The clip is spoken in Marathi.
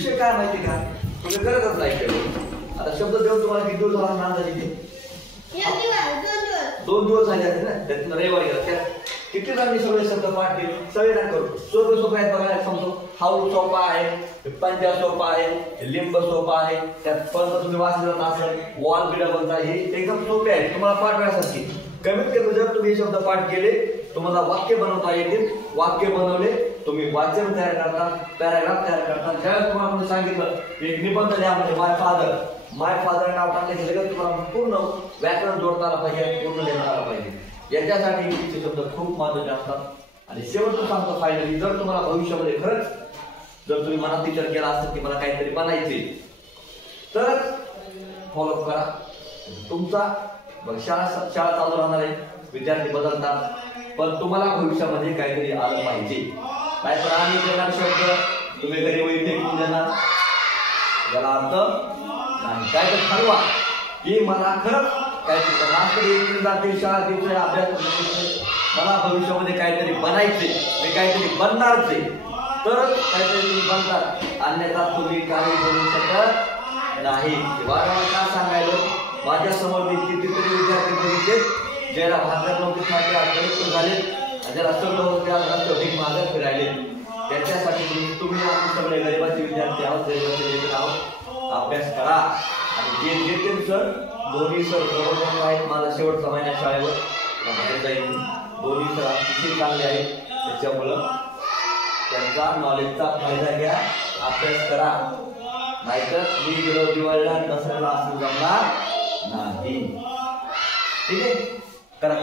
विषय काय माहिती का, तुम्ही करतच नाही केलं. आता शब्द देऊन तुम्हाला किती दिवस झाला अंदाज येते? 2 दिवस झाले आहेत ना. त्यातून रविवारी गेला किती जणांनी सगळे शब्द पाठ केले, सगळे ना करू. सोपे सोपे आहेत बघायला समजू. हाऊ सोपा आहे, पंजा सोपा आहे, लिंब सोपा आहे. त्यात पण तुम्ही वाचलं असेल वॉल बी डबलचा, हे एकदम सोपे आहे तुम्हाला पाठ व्हायसाठी. कमीत कमी जर तुम्ही हे शब्द पाठ केले तुम्हाला वाक्य बनवता येतील. वाक्य बनवले तुम्ही वाचन तयार करता, पॅराग्राफ तयार करता. ज्यावेळेस तुम्हाला मी सांगितलं एक निबंध लिहा म्हणजे माय फादर नाव टाकले की लगेच तुम्हाला पूर्ण व्याकरण जोडता आलं पाहिजे, पूर्ण लिहिता आलं पाहिजे. याच्यासाठी इंग्लिशचे शब्द खूप महत्त्वाचे असतात. आणि शेवटचं सांगतो फायनली, जर तुम्हाला भविष्यामध्ये खरंच जर तुम्ही मनात विचार केला असेल की मला काहीतरी बनायचे तर फॉलो करा तुमचा. शाळा चालू राहणार आहे, विद्यार्थी बदलतात, पण तुम्हाला भविष्यामध्ये काहीतरी आलं पाहिजे. नाहीतर आणि देणार शब्द तुम्ही घरी वैद्य घेऊन देणार, याला अर्थ नाही. काय तर ठरवा की मला खरंच काहीतरी शाळा दिवस अभ्यास, मला भविष्यामध्ये काहीतरी बनायचे, मी काहीतरी बनणारच आहे, तरच काहीतरी तुम्ही बनतात. अन्यथा तुम्ही काही बनवू शकत नाही. वारंवार का सांगायलो, माझ्या समोर मी कितीतरी विद्यार्थी बघितले ज्याला भारतात नोकरीसाठी झाले, ज्याला सगळं होते मागत फिरायले. त्याच्यासाठी तुम्ही आम्ही सगळे गरिबाचे विद्यार्थी आहोत, गरिबाचे लेकर आहोत. अभ्यास करा. आणि जे जेते सर दोन्ही सर बरोबर आहेत. माझा शेवटचा महिन्यात शाळेवर बाहेर जाईल. दोन्ही सर अतिशय चांगले आहेत, त्याच्यामुळं त्यांचा नॉलेजचा फायदा घ्या, अभ्यास करा. नाहीतर मी गेलो दिवाळीला दसऱ्याला असं जमणार नाही. ठीक आहे, करा.